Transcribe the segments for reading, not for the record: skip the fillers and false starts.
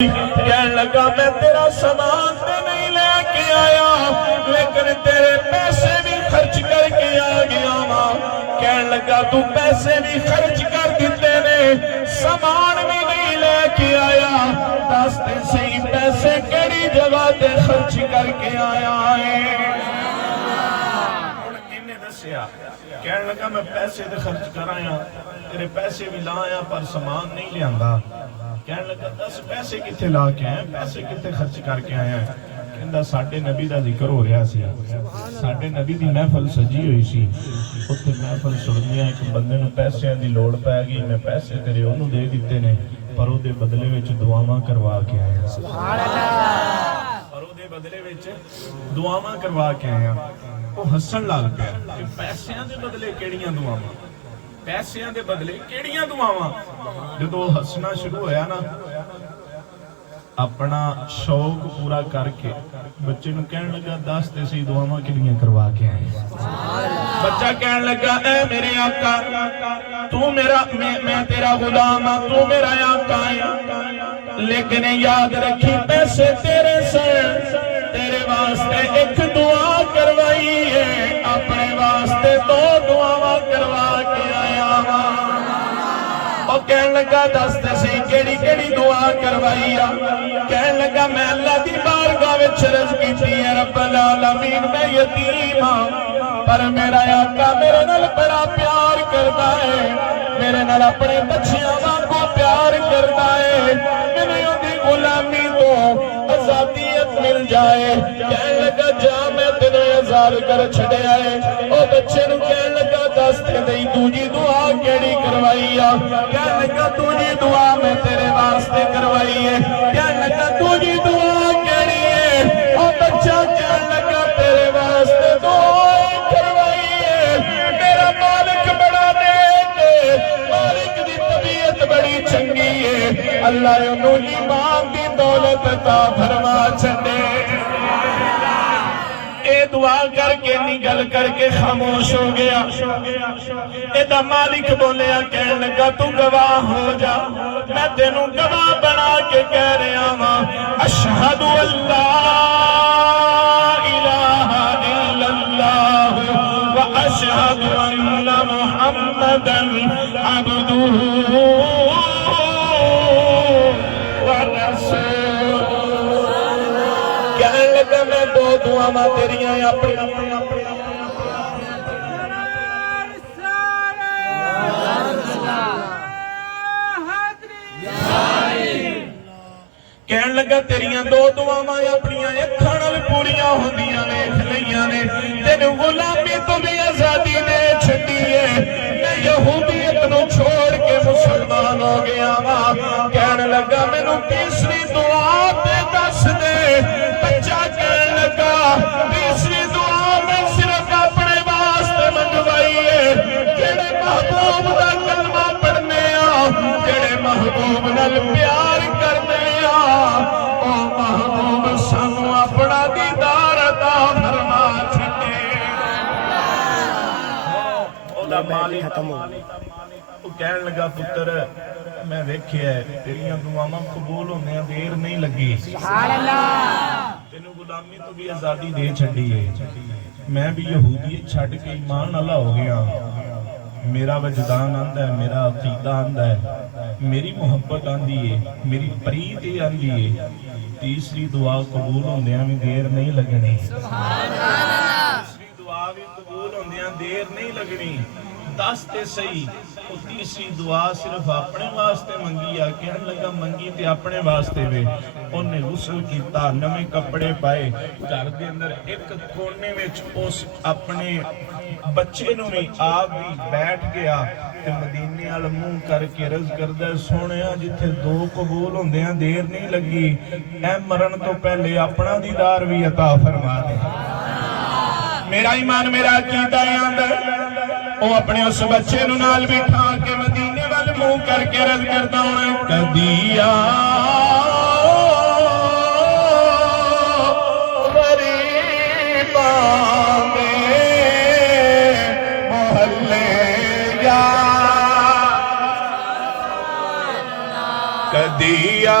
کہنے لگا میں تیرا سامان تے نہیں لے کے آیا لیکن تیرے پیسے بھی خرچ کر کے آ گیا ماں. کہنے لگا تو پیسے بھی خرچ کر دیتے نے سامان بھی نہیں لے کے آیا دس تے صحیح پیسے کیڑی جگہ تے خرچ کر کے آیا ہے. کہنے لگا میں پیسے تے خرچ کر آیا تیرے پیسے بھی لایا پر سامان نہیں لے آندا. کہنے لگا دس پیسے کتے لا کے آئے پیسے کتے خرچ کر کے آئے ہیں. کہندا ساڈے نبی دا ذکر ہو رہا سی ساڈے نبی دی محفل سجی ہوئی سی اتنے محفل سندیاں ایک بندے نوں پیسے دی لوڑ پے گئی میں پیسے تیرے اونوں دے دتے نے پر او دے بدلے وچ دعاواں کروا کے آیا. سبحان اللہ. پر او دے بدلے وچ دعاواں کروا کے آیا. وہ ہسن لگ پیا کہ پیسیاں دے بدلے کیڑیاں دعاواں پیسیاں دے بدلے کیڑیاں دعاواں. جدو ہسنا شروع ہویا نا اپنا شوق پورا کر کے بچے نو کہنے لگا دس تے سی دعاواں کیڑیاں کروا کے آئے. بچہ کہنے لگا اے میرے آقا تو میرا میں تیرا غلام ہاں تو میرا آقا ہے لیکن یاد رکھی پیسے تیرے سے تیرے واسطے ایک دعا کروائی ہے اپنے واسطے دو دعاواں کروا کے آیا ہاں. اور کہنے لگا دس تے سی کیڑی کیڑی دعا کروائی ہے. کہنے لگا میں اللہ دی بارگاہ وچ عرض کیتی ہے رب العالمین میں یتیم ہاں پر میرا آقا میرے نال بڑا پیار کردا ہے میرے نال اپنے بچیاں وانگوں پیار کردا ہے میں اودی غلامی تو آزادیت مل جائے. کہنے لگا جا میں تینوں آزاد کر چھڈیا ہے. او بچے نوں کہنے لگا دس تے دئی دوجی دعا کیڑی کروائی ہے. کہنے لگا دوجی دعا میں تیرے واسطے کروائی ہے. کہنے لگا دوجی دعا کیڑی ہے. او بچہ کہنے لگا تیرے واسطے دعا کروائی ہے میرا مالک بڑا نیک ہے مالک دی طبیعت بڑی چنگی ہے اللہ انہوں ایمان دی دولت عطا فرما چھڈے. اے دعا کر کے نگل کر کے خاموش ہو گیا. ایدہ مالک بولیا کہنے لگا تو گواہ ہو جا میں تینوں گواہ بنا کے کہہ رہا ہوں اشہد اللہ الہ الا اللہ و اشہد ان محمدا عبدہ کہنے لگا میں دو دعاواں تیریاں اپنی کہنے لگا تیریاں دو دعاواں اپنیاں اکھاں نال پوریاں ہوندیاں ویکھ لئیاں نے تینوں غلامی تو بھی آزادی دے چھڈی ہے میں یہودیت نوں چھوڑ کے مسلمان ہو گیا واں. کہنے لگا مینوں تیسری دعا تے دس دے. بچہ کہنے لگا تیسری دعا میں صرف اپنے واسطے منگوائی ہے جڑے محبوب دا کلمہ پڑھنے آ جڑے محبوب نال پیار کرنے آ او محبوب سانوں اپنا دیدار عطا فرما چھڈے. او دا مالک ختم ہو وہ کہنے لگا پتر میں ویکھیا ہے تیریاں دعاواں قبول ہونے دیر نہیں لگی. سبحان اللہ. تینوں غلامی تو بھی آزادی دے چھڈی ہے میں بھی یہودیت چھڈ کے ایمان والا ہو گیا. میرا وجدان آندا ہے میرا عقیدہ آندا ہے میری محبت آندی ہے میری پریت آندی ہے تیسری دعا قبول ہوندیاں بھی دیر نہیں لگنی. سبحان اللہ. تیسری دعا بھی قبول ہوندیاں دیر نہیں لگنی. دس تے صحیح وہ تیسری دعا صرف اپنے واسطے منگی ہے. کہنے لگا منگی تے اپنے واسطے وے. انہیں غسل کیتا نویں کپڑے پائے گھر دے اندر ایک کونے وچ اس اپنے بچے نوں بھی آپ بھی بیٹھ گیا تے مدینے وال منہ کر کے عرض کردا سونیا جتھے دو قبول ہوندیاں دیر نہیں لگی اے مرن تو پہلے اپنا دیدار بھی عطا فرما دے. میرا ایمان میرا عقیدہ آندا ہے وہ اپنے اس بچے نوں نال بٹھا کے مدینے وال منہ کر کے عرض کردا ہوں کدیا غریباں دے محلے یا کدیا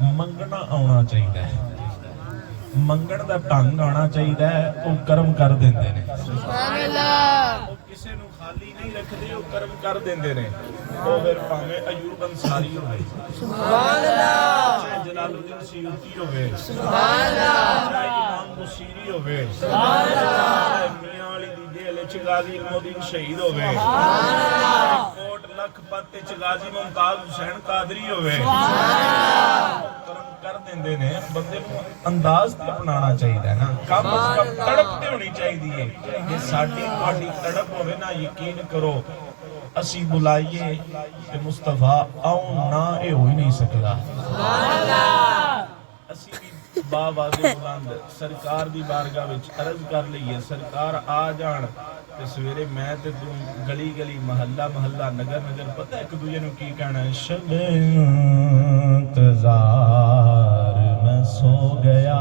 منگنا آنا چاہیے منگن دا ڈھنگ آنا چاہیے وہ کرم کر دیندے نے وہ کسے نو خالی نہیں رکھتے وہ کرم کر دیندے نے وہ پھر پاویں ایوب انصاری ہوئے سبحان اللہ چاہے جلال الدین سیوطی ہوئے سبحان اللہ چاہے امام بصیری ہوئے سبحان اللہ چاہے میاں علی دی جیل وچ غازی المدین شہید ہوئے سبحان اللہ کوٹ لکھ پت وچ غازی ممتاز حسین قادری ہوئے سبحان اللہ کرم کر دیندے نے بندے کو انداز تے اپنانا چاہیے نا کم از کم تڑپ تے ہونی چاہیے کہ ساڈی تہاڈی تڑپ ہوے نا یقین کرو اسی بلائیے کہ مصطفیٰ آؤں نہ اے ہو ہی نہیں سکدا سبحان اللہ اسی بھی باواز بلند سرکار دی بارگاہ وچ عرض کر لئیے سرکار آ جان تے سویرے میں تے تو گلی گلی محلہ محلہ نگر نگر پتہ ایک دوجے نوں کی کہنا ہے شب انتظار میں سو گیا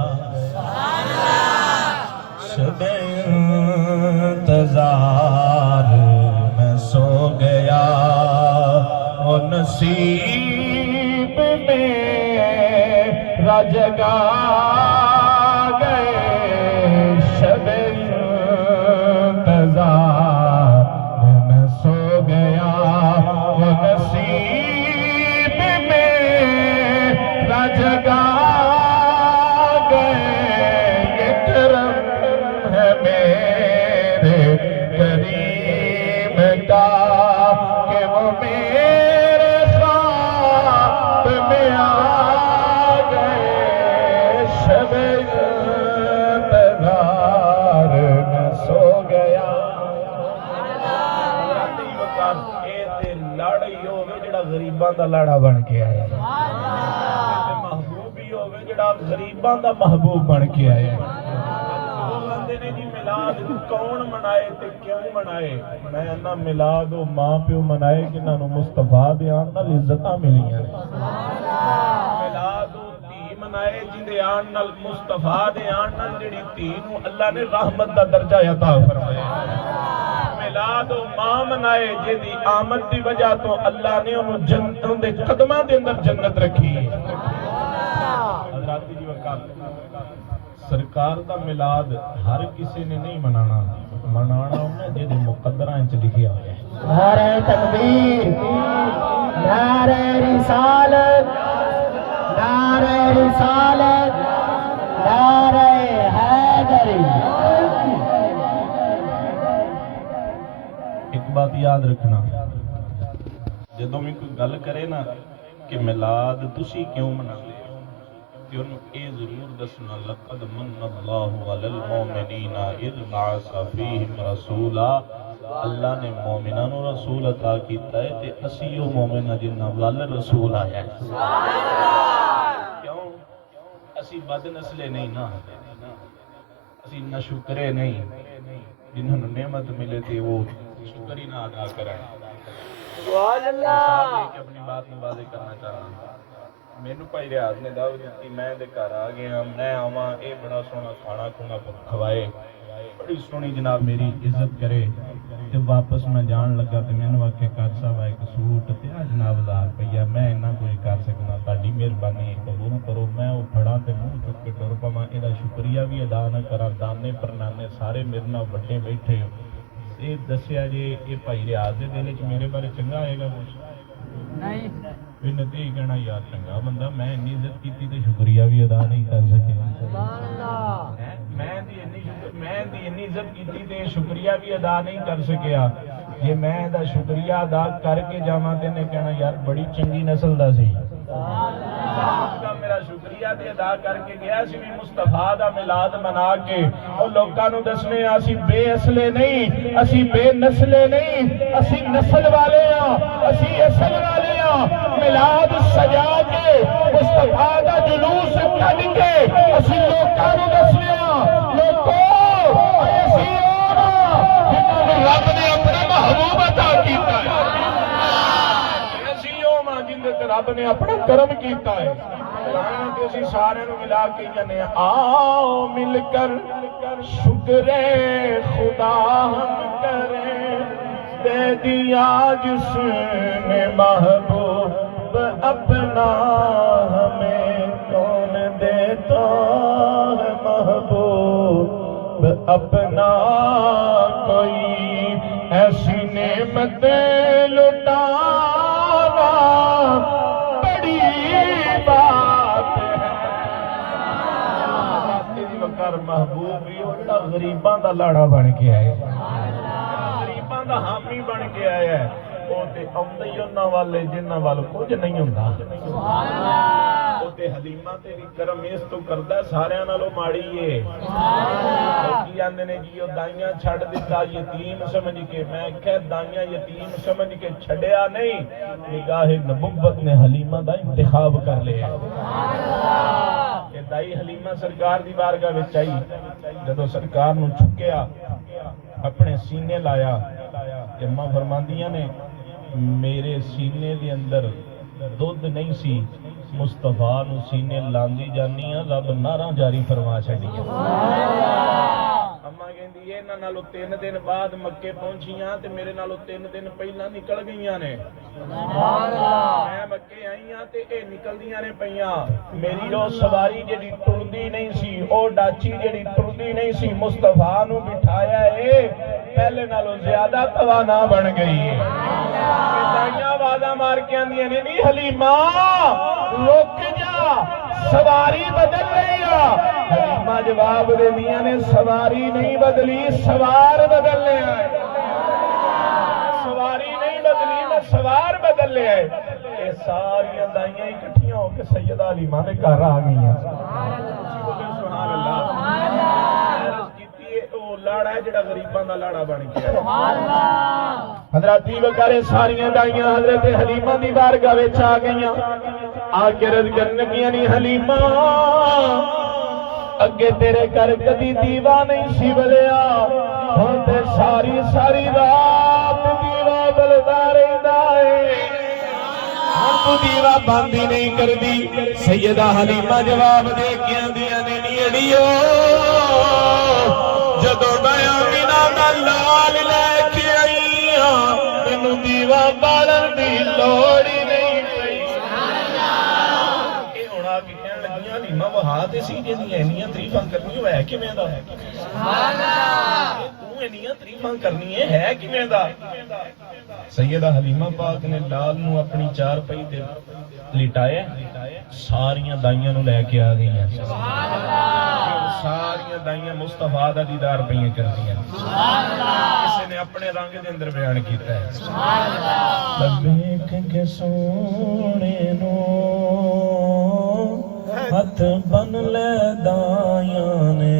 شب انتظار میں سو گیا وہ نصیب میرا جگا گئے شب انتظار میں سو گیا وہ نصیب میرا جگا گئے یہ کرم ہے میرے کریم کا کہ وہ میرے خواب میں آ گئے شب انتظار میں سو گیا اے تے لاڑی ہوے جڑا غریباں دا لاڑا بن کے آیا محبوب ہی ہوے جڑا غریباں دا محبوب بن کے آیا جی ملاد کون منائے تے کیوں منائے میں انہاں ملاد و ماں پیو منائے جنہاں نو مصطفیٰ دے آن نال عزتاں ملیاں ملاد و دھی منائے جندے آن نال مصطفیٰ دے آن نال جڑی دھی نو اللہ نے رحمت دا درجہ عطا فرمایا ملاد و ماں منائے جدی آمد دی وجہ تو اللہ نے انہوں جنتوں دے قدماں دے اندر جنت رکھی حضرات جی وقت سرکار دا ملاد ہر کسی نے نہیں منانا انہیں جیدے مقدران چ لکھیا ہوئے نعرہ تکبیر نعرہ رسالت نعرہ رسالت نعرہ حیدری ایک بات یاد رکھنا جدوں میں کوئی گل کرے نا کہ ملاد تسی کیوں مناتے کہ انہوں اے ضرور دسنا لقد من اللہ علی المومنین اذ بعث فیہم رسولا اللہ نے مومنانو رسول عطا کیتا ہے تے اسیو مومنہ جنہ وال رسول آیا ہے کیوں اسی بد نسلے نہیں نا اسی نہ شکرے نہیں جنہوں نے نعمت ملے تھے وہ شکری نہ ادا کریں سبحان اللہ اپنی بات میں واضح کرنا چاہ رہا ہوں مینوں بھائی ریاض نے دعوت دیتی میں دے گھر آ گیا میں آواں اے بڑا سونا کھانا کھونا کھوائے بڑی سونی جناب میری عزت کرے تے واپس میں جان لگا تے مینوں آکھے کر صاحب ایک سوٹ تے جناب 1000 روپیہ میں اتنا کچھ کر سکنا تہاڈی مہربانی قبول کرو میں او پھڑا تے منہ چک کے ٹر پواں ادا شکریہ بھی ادا نہ کراں دانے پرنانے سارے میرے نال وڈے بیٹھے یہ دسیا جی یہ بھائی ریاض دے دل وچ میرے بارے چنگا آئے گا کچھ نہیں نتی کہنا یار چنگا بندہ میں انی عزت کیتی تے شکریہ بھی ادا نہیں کر سکے میں انی عزت کیتی تے شکریہ بھی ادا نہیں کر سکیا جے میں دا شکریہ ادا کر کے جاواں تے نے کہنا یار بڑی چنگی نسل دا سی میرا شکریہ تے ادا کر کے گیا سی بھی مصطفیٰ دا میلاد منا کے اور لوکاں نوں دسنے اسی بے اصلے نہیں اسی بے نسلے نہیں اسی نسل والے ہاں اسی اصل والے ہاں میلاد سجا کے مصطفیٰ دا جلوس کڈ کے اسی لوکاں نوں دسنے ہاں لوکو اسی ہاں جنہاں نوں رب نے اپنا محبوب عطا کیتا ہے رب نے اپنا کرم کیتا ہے اسی سارے نو ملا کے جانے آؤ مل کر شکر خدا ہم کریں دے دیا جس نے محبوب اپنا ہمیں اپنا کوئی ایسی نعمت لٹانا بڑی بات ہے۔ محبوب بھی غریباں دا لاڑا بن کے آئے، غریباں دا حامی بن کے آیا ہے۔ وہ تے آਉਂدا ہی انہاں والے جنہاں والوں کچھ نہیں ہوندا۔ وہ تے حلیمہ تے بھی کرم اس تو کردا ساریاں نالوں ماڑی ہے۔ لوکی آندے نے جی او دائیاں چھڈ دتا یتیم سمجھ کے، میں کہ دائیاں یتیم سمجھ کے چھڈیا نہیں، نگاہ نبوت نے حلیمہ دا انتخاب کر لیا۔ کہ دائی حلیمہ سرکار دی بارگاہ وچ آئی، جدوں سرکار نو چھکیا اپنے سینے لایا، اماں فرماندیاں نے میرے سینے دے اندر دودھ نہیں سی، مصطفیٰ نو سینے لاندی جانی ہیں، رب ناراں جاری فرما چھڈی۔ اماں کہندی انہاں نالوں 3 دن بعد مکے پہنچیاں تے میرے نالوں 3 دن پہلا نکل گئیاں نے۔ میں مکے آئی ہاں تے اے نکلدیاں نے پیاں، میری او سواری جڑی ٹردی نہیں سی، او ڈاچی جڑی ٹردی نہیں سی، مصطفیٰ نو بٹھایا اے پہلے نالوں زیادہ توانا بن گئی ہے۔ دائیاں آوازاں مار کے آندیاں نے نہیں حلیمہ رک جا، سواری بدل رہی ہے۔ حلیمہ جواب دیندیاں نے سواری نہیں بدلی، سوار بدل لے آئے۔ سواری نہیں بدلی، میں سوار بدل لے آئے۔ یہ ساری دائیاں اکٹھیاں ہو کے سیدہ حلیمہ نے گھر آ گئی ہیں۔ سبحان اللہ۔ لاڑا ہے جڑا غریباں دا لاڑا بن گیا۔ حضرت بکر ساریاں دائیاں حضرت حلیمہ دی بارگاہ وچ آ گئیاں، آ کے عرض کرن لگیاں نی حلیمہ اگے تیرے گھر کدی دیوا نہیں سی بلیا، ہن تے ساری ساری رات دیوا بلدا رہندا ہے، ہن تو دیوا بند ہی نہیں کردی۔ سیدہ حلیمہ جواب دے کے آندیاں نے نی اڑیو جدوں میں آمینہ دا لال لے کے آئی ہاں، مینوں دیوا بالن دی لوڑ ہی نہیں پئی۔ اے ہن آ کے کہن لگیاں حلیمہ وہا تے سی جدیاں انیاں تعریفاں کرنی ہوئے کیویں دا؟ تو انیاں تعریفاں کرنی ہے کیویں دا؟ سیدہ حلیمہ پاک نے لال نو اپنی چارپائی تے لٹایا، ساریاں دائیاں نو لے کے آ گئی ہیں۔ ساریاں دائیاں مصطفیٰ دا دیدار پہ کرتی ہیں۔ کسی نے اپنے رنگ دے اندر بیان کیتا ہے، دیکھ کے سونے نو ہاتھ بن لے دائیاں نے۔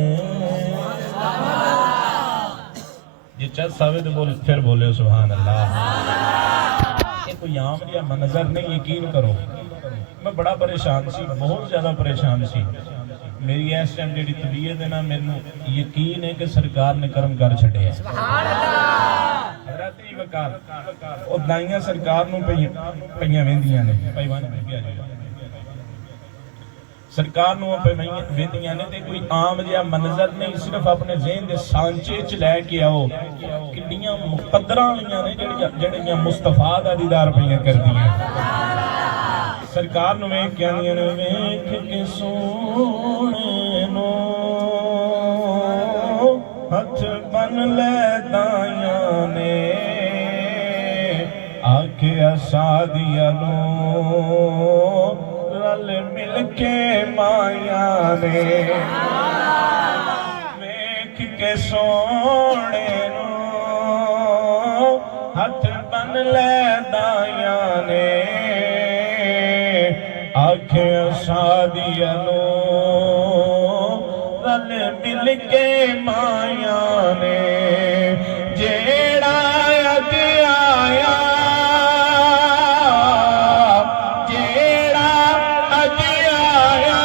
یہ چند ثابت بول پھر بولے سبحان اللہ۔ یہ کوئی عام یا منظر نہیں، یقین کرو میں بڑا پریشان سی، بہت زیادہ پریشان سی۔ میری اس ٹائم جڑی طبیعت ہے نا، میرے یقین ہے کہ سرکار نے کرم کر چھڑے ہیں۔ حضرت وقار او دائیاں سرکار نو پئیاں ویندیاں نے، پیوان میں کیا جائے سرکار نو ویندیاں نے تے کوئی عام جہا منظر نہیں، صرف اپنے ذہن دے سانچے چ لے کے آؤ کڈیاں مقدراں ہوئیاں نے جڑیاں مصطفیٰ دا دیدار پئیاں کردیاں۔ سرکار نو ویکھ کے آندیاں نے ویکھ کے سونے نو ہاتھ بن لے دائیاں نے، آکھیا سادیاں نو رل مل کے مایاں نے، ویکھ کے سونے نو ہاتھ بن لے دائیاں نے، آکھیا سادیاں نو رل مل کے مایاں نے، جیڑا اج آیا جیڑا اج آیا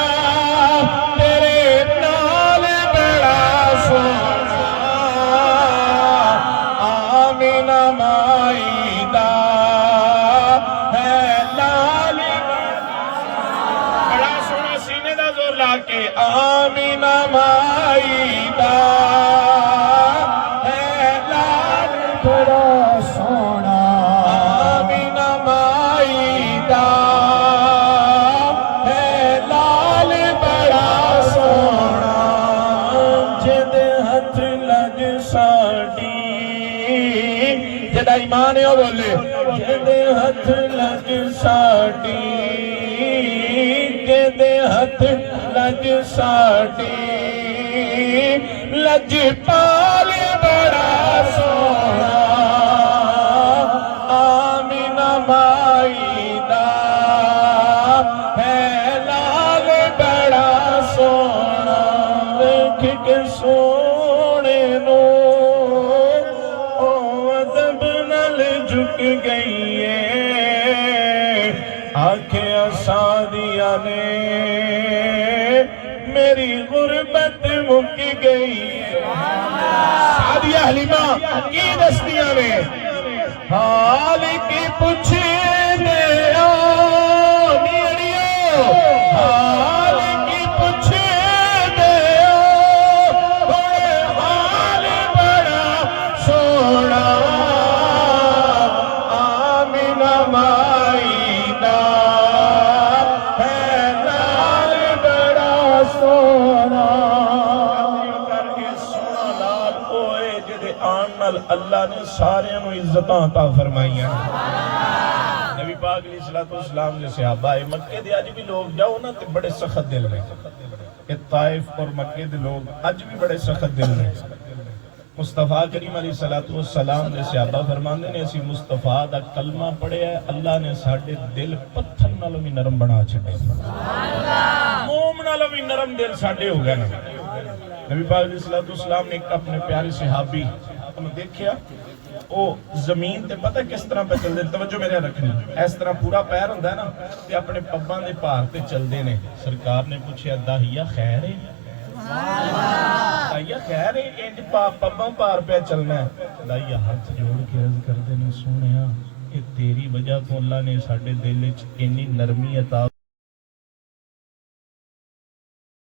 تیرے نال بڑا سونا، آمینہ مائی دا ہے لال بڑا سونا، سینے دا زور لا کے آمینہ مائی دا ہے لال بڑا سونا، آمینہ مائی دا ہے لال بڑا سونا، جد ہتھ حلیمہ نے بولے جدے ہتھ لگ ساڑی جدے ہتھ لگ ساڑی لج پال بڑا سونا آمینہ مائی دا ہے لال بڑا سونا دیکھ کے سونے نو او ادب نل جھک گئی ہے آنکھیں سادیا نے میری غربت مک گئی سادیا حلیمہ کی دستیاں نے حال کی پوچھے دے نیڑیو حال کی پوچھے دے حال بڑا سونا آمینہ مائی دا ہے لال بڑا سونا کر کے سونا لال ہوئے جدے آن نال اللہ نے سارے انہوں عزتاں عطا فرمائیاں نبی پاک علیہ السلام نے صحابہ مکے دے آج بھی لوگ جاؤ نا تے بڑے سخت دل میں کہ طائف اور مکے دے لوگ آج بھی بڑے سخت دل میں مصطفیٰ کریم علیہ السلام نے صحابہ فرماندے نے اسی مصطفیٰ دا کلمہ پڑھے ہے اللہ نے ساڑھے دل پتھر نالوں بھی نرم بنا چھڑے موم نالوں بھی نرم دل ساڑھے ہو گئے نبی پاک علیہ السلام نے اپنے پیارے صحابی دیکھیا او زمین تے پتہ کس طرح پہ چل دے توجہ میرے رکھنی اس طرح پورا پیر ہوندہ ہے نا تے اپنے پباں دے پار تے چل دے نے سرکار نے پوچھیا داہیہ خیر ہے داہیہ خیر ہے انج پباں پار پہ چلنا ہے داہیہ ہاتھ جوڑ کے عرض کر دے نے سونیا کہ تیری وجہ تو اللہ نے ساڑھے دل وچ اتنی نرمی عطا